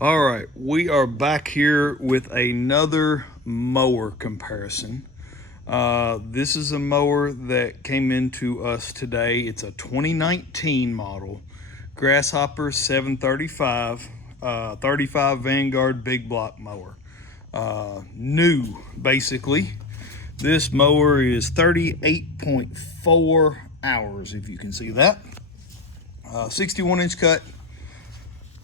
All right, we are back here with another mower comparison. This is a mower that came into us today. It's a 2019 model, Grasshopper 735, 35 Vanguard big block mower. New, basically. This mower is 38.4 hours, if you can see that. 61-inch cut.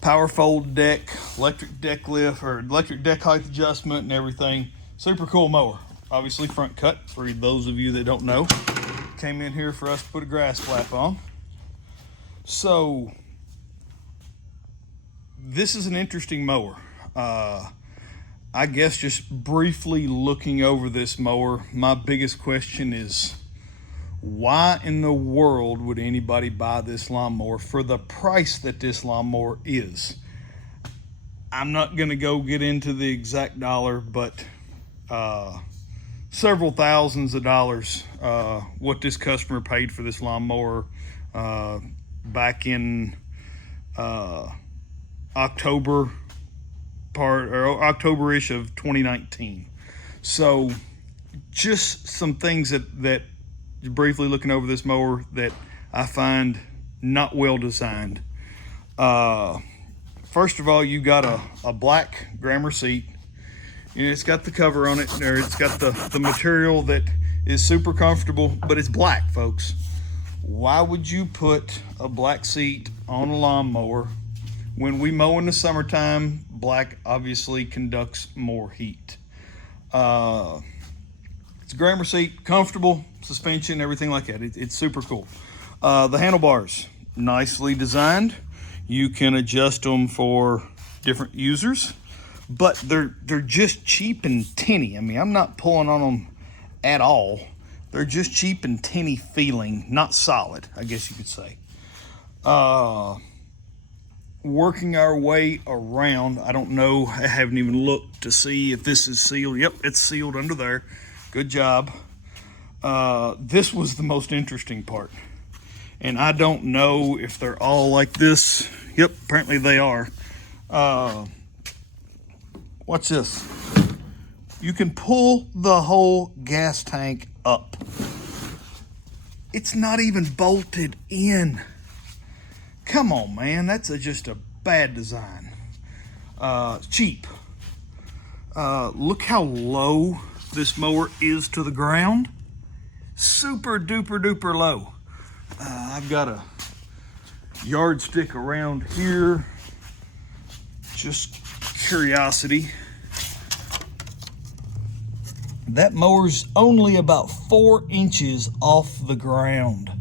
Power fold deck, electric deck lift or electric deck height adjustment and everything. Super cool mower. Obviously front cut for those of you that don't know. Came in here for us to put a grass flap on. So this is an interesting mower. I guess just briefly looking over this mower, my biggest question is, why in the world would anybody buy this lawnmower for the price that this lawnmower is? I'm not going to go get into the exact dollar, but several thousands of dollars what this customer paid for this lawnmower back in October-ish of 2019. So just some things that briefly looking over this mower that I find not well designed. First of all, you got a black grandma seat. You know, it's got the cover on it, or it's got the material that is super comfortable, but it's black, folks. Why would you put a black seat on a lawnmower? When we mow in the summertime, black obviously conducts more heat. It's a grandma seat, comfortable, suspension, everything like that. It's super cool. The handlebars, nicely designed. You can adjust them for different users, but they're just cheap and tinny. I mean, I'm not pulling on them at all. They're just cheap and tinny feeling, not solid, I guess you could say. Working our way around, I don't know, I haven't even looked to see if this is sealed. Yep, it's sealed under there. Good job. This was the most interesting part. And I don't know if they're all like this. Yep, apparently they are. Watch this. You can pull the whole gas tank up. It's not even bolted in. Come on, man. That's just a bad design. Cheap. Look how low this mower is to the ground. Super duper duper low. I've got a yardstick around here, just curiosity. That mower's only about 4 inches off the ground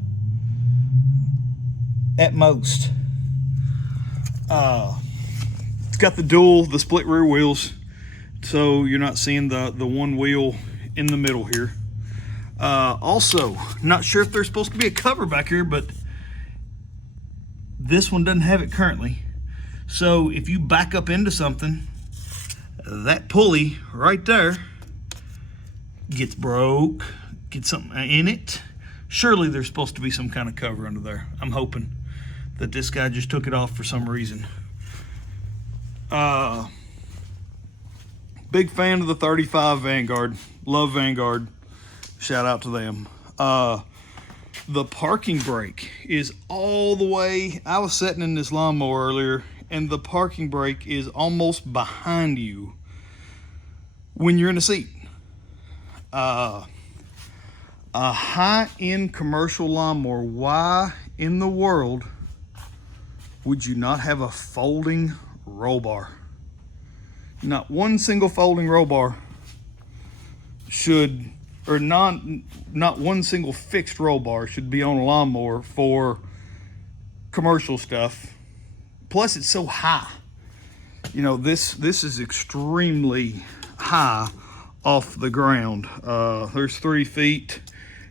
at most. It's got the split rear wheels, so you're not seeing the one wheel in the middle here. Also, not sure if there's supposed to be a cover back here, but this one doesn't have it currently. So if you back up into something, that pulley right there gets broke, get something in it. Surely there's supposed to be some kind of cover under there. I'm hoping that this guy just took it off for some reason. Big fan of the 35 Vanguard. Love Vanguard. Shout out to them. The parking brake is all the way. I was sitting in this lawnmower earlier, and the parking brake is almost behind you when you're in the seat. A high-end commercial lawnmower. Why in the world would you not have a folding roll bar? Not one single folding roll bar should, or not one single fixed roll bar should be on a lawnmower for commercial stuff. Plus, it's so high. You know, this is extremely high off the ground. There's 3 feet.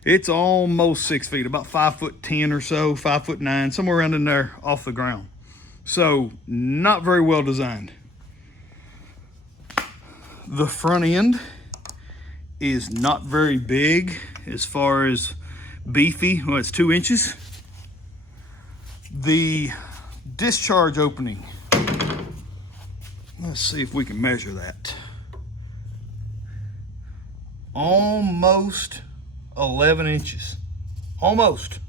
It's almost 6 feet, about 5'10" or so, 5'9", somewhere around in there off the ground. So not very well designed. The front end is not very big as far as beefy. Well, it's 2 inches. The discharge opening Let's see if we can measure that. Almost 11 inches. Almost.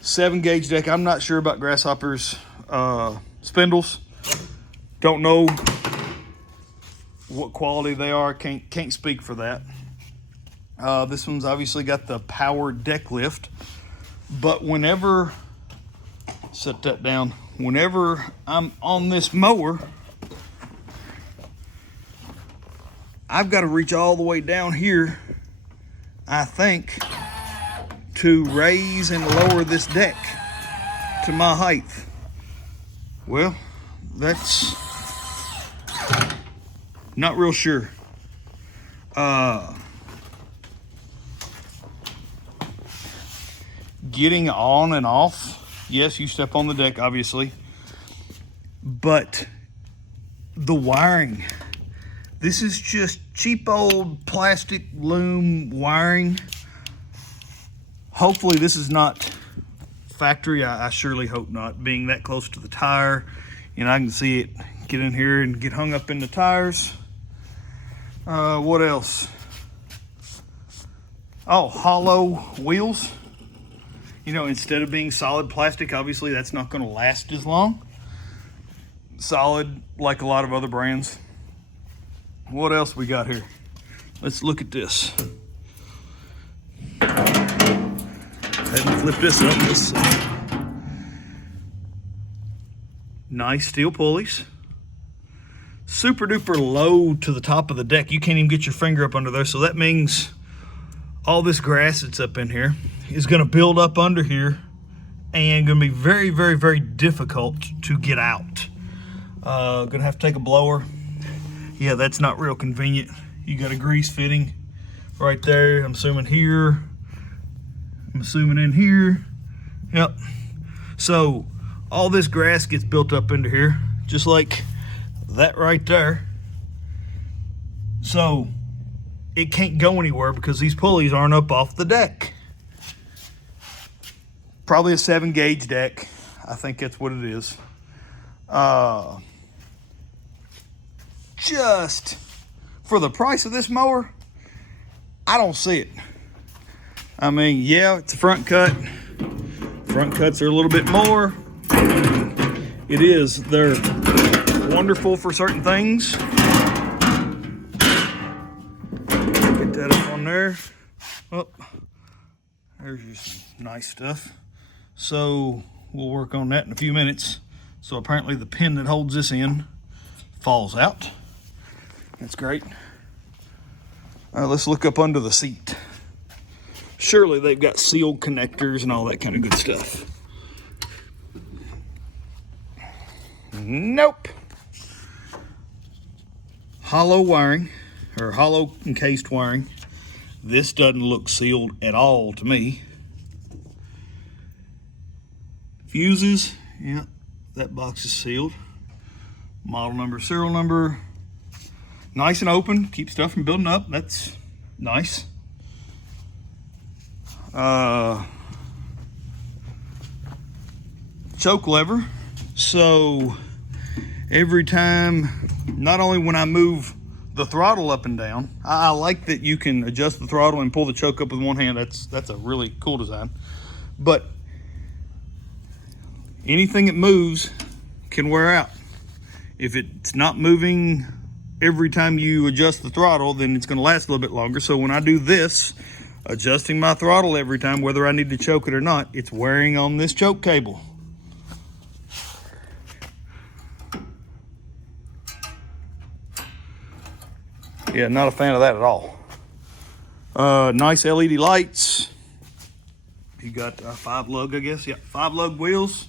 7-gauge deck. I'm not sure about Grasshopper's spindles. Don't know what quality they are. Can't speak for that. This one's obviously got the power deck lift. But whenever, set that down, whenever I'm on this mower, I've got to reach all the way down here, I think, to raise and lower this deck to my height. Well, that's not real sure. Getting on and off, yes, you step on the deck, obviously, but the wiring, this is just cheap old plastic loom wiring. Hopefully this is not factory. I surely hope not, being that close to the tire. You know, I can see it get in here and get hung up in the tires. What else? Oh, hollow wheels. You know, instead of being solid plastic, obviously that's not going to last as long. Solid, like a lot of other brands. What else we got here? Let's look at this. I haven't flipped this up. Let's see. Nice steel pulleys. Super duper low to the top of the deck. You can't even get your finger up under there. So that means all this grass that's up in here is going to build up under here and going to be very, very, very difficult to get out. Going to have to take a blower. Yeah, that's not real convenient. You got a grease fitting right there. I'm assuming here. I'm assuming in here. Yep. So all this grass gets built up into here, just like that right there. So it can't go anywhere because these pulleys aren't up off the deck. Probably a 7-gauge deck. I think that's what it is. Just for the price of this mower, I don't see it. I mean, yeah, it's a front cut. Front cuts are a little bit more. It is. They're wonderful for certain things. Get that up on there. Oh, there's just some nice stuff. So we'll work on that in a few minutes. So apparently the pin that holds this in falls out. That's great. Let's look up under the seat. Surely they've got sealed connectors and all that kind of good stuff. Nope. Hollow wiring, or hollow encased wiring. This doesn't look sealed at all to me. Fuses, yeah, that box is sealed. Model number, serial number. Nice and open, keep stuff from building up. That's nice. Choke lever. So every time, not only when I move the throttle up and down, I like that you can adjust the throttle and pull the choke up with one hand. That's a really cool design. But anything that moves can wear out. If it's not moving every time you adjust the throttle, then it's going to last a little bit longer. So when I do this, adjusting my throttle every time, whether I need to choke it or not, it's wearing on this choke cable. Yeah, not a fan of that at all. Nice LED lights. You got 5 lug, I guess. Yeah, 5 lug wheels.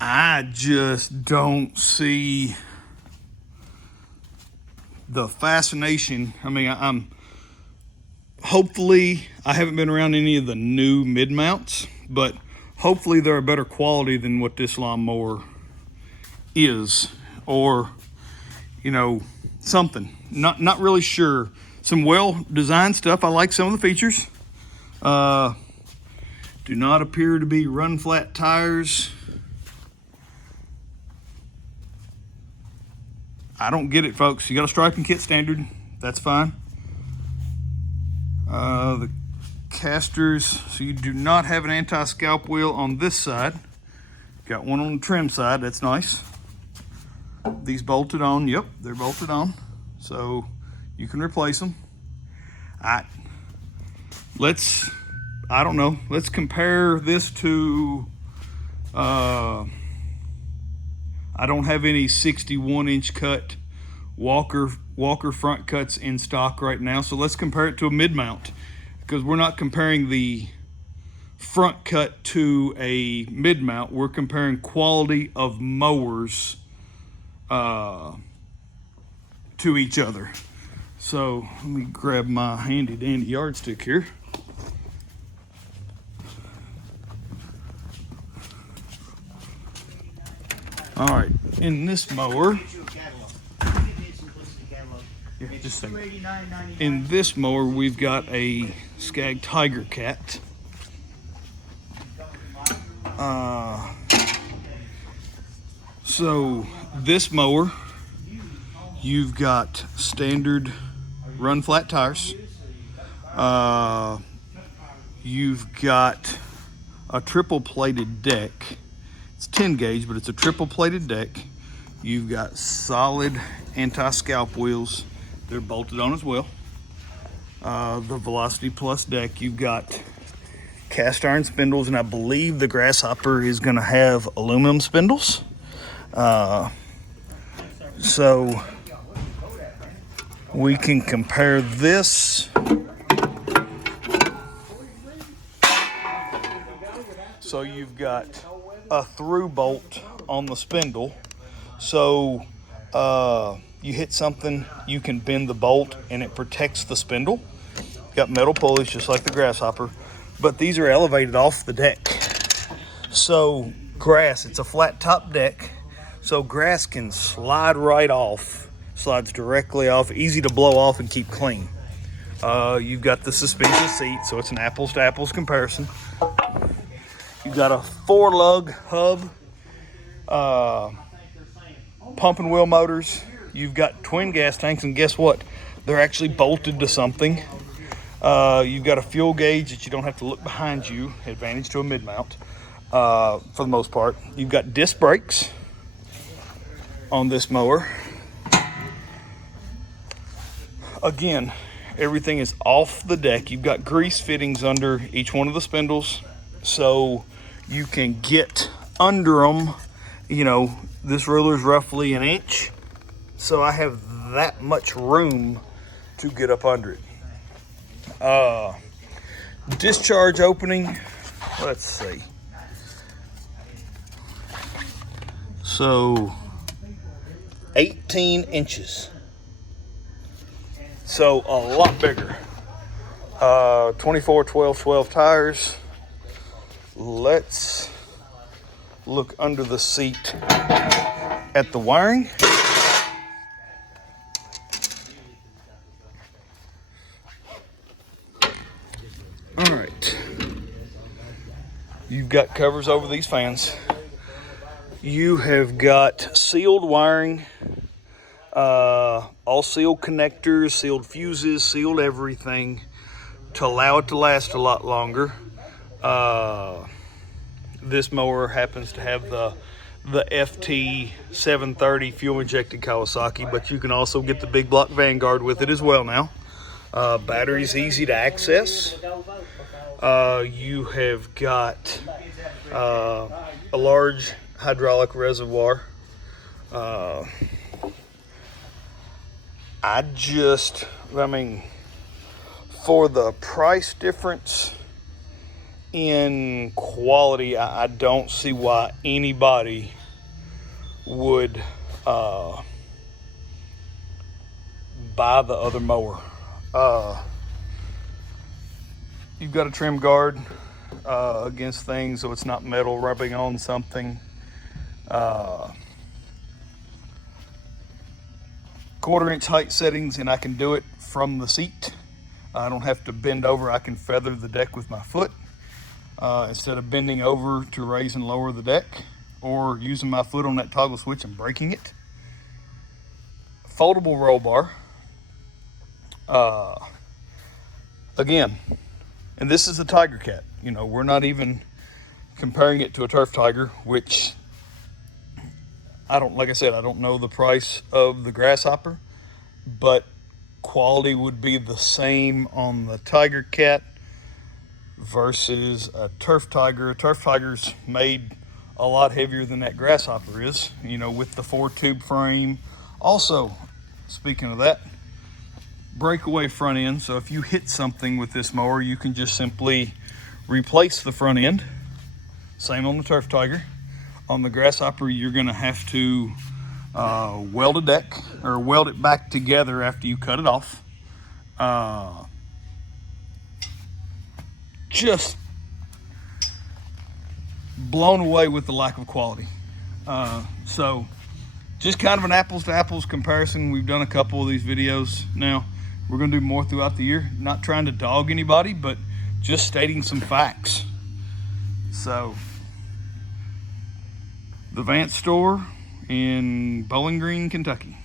I just don't see the fascination. I mean, I'm hopefully, I haven't been around any of the new mid mounts, but hopefully they're a better quality than what this lawnmower is, or, you know, something. Not really sure. Some well-designed stuff. I like some of the features. Do not appear to be run flat tires. I don't get it, folks. You got a striping kit standard, that's fine. The casters, so you do not have an anti-scalp wheel on this side. Got one on the trim side, that's nice. These bolted on, yep, they're bolted on. So you can replace them. I don't know, let's compare this to, I don't have any 61-inch cut Walker front cuts in stock right now, so let's compare it to a mid-mount, because we're not comparing the front cut to a mid-mount, we're comparing quality of mowers to each other. So let me grab my handy dandy yardstick here. All right, in this mower, yeah, just a second. In this mower, we've got a Scag Tiger Cat. So this mower, you've got standard run flat tires. You've got a triple plated deck. It's 10 gauge, but it's a triple plated deck. You've got solid anti-scalp wheels. They're bolted on as well. The Velocity Plus deck, you've got cast iron spindles, and I believe the Grasshopper is gonna have aluminum spindles. So we can compare this. So you've got a through bolt on the spindle. So you hit something, you can bend the bolt and it protects the spindle. Got metal pulleys just like the Grasshopper, but these are elevated off the deck. So grass, it's a flat top deck, so grass can slide right off, slides directly off, easy to blow off and keep clean. You've got the suspension seat, so it's an apples to apples comparison. You've got a 4-lug hub, pump and wheel motors. You've got twin gas tanks, and guess what? They're actually bolted to something. You've got a fuel gauge that you don't have to look behind you, advantage to a mid-mount for the most part. You've got disc brakes on this mower. Again, everything is off the deck. You've got grease fittings under each one of the spindles, so you can get under them. You know, this ruler is roughly 1 inch, so I have that much room to get up under it. Discharge opening, let's see. So 18 inches. So a lot bigger. 24, 12, 12 tires. Let's look under the seat at the wiring. All right. You've got covers over these fans. You have got sealed wiring, all sealed connectors, sealed fuses, sealed everything to allow it to last a lot longer. This mower happens to have the FT 730 fuel injected Kawasaki, but you can also get the big block Vanguard with it as well now. Battery's easy to access. You have got a large hydraulic reservoir. I mean, for the price difference in quality, I don't see why anybody would buy the other mower. You've got a trim guard against things, so it's not metal rubbing on something. Quarter-inch height settings, and I can do it from the seat. I don't have to bend over. I can feather the deck with my foot instead of bending over to raise and lower the deck, or using my foot on that toggle switch and breaking it. foldable roll bar. Again, and this is a Tiger Cat. You know, we're not even comparing it to a Turf Tiger, which like I said, I don't know the price of the Grasshopper, but quality would be the same on the Tiger Cat versus a Turf Tiger. A Turf Tiger's made a lot heavier than that Grasshopper is, you know, with the 4-tube frame. Also, speaking of that, breakaway front end. So if you hit something with this mower, you can just simply replace the front end. Same on the Turf Tiger. On the Grasshopper, you're gonna have to weld a deck or weld it back together after you cut it off. Just blown away with the lack of quality. So just kind of an apples to apples comparison. We've done a couple of these videos now. We're gonna do more throughout the year. Not trying to dog anybody, but just stating some facts. So the Vance store in Bowling Green, Kentucky.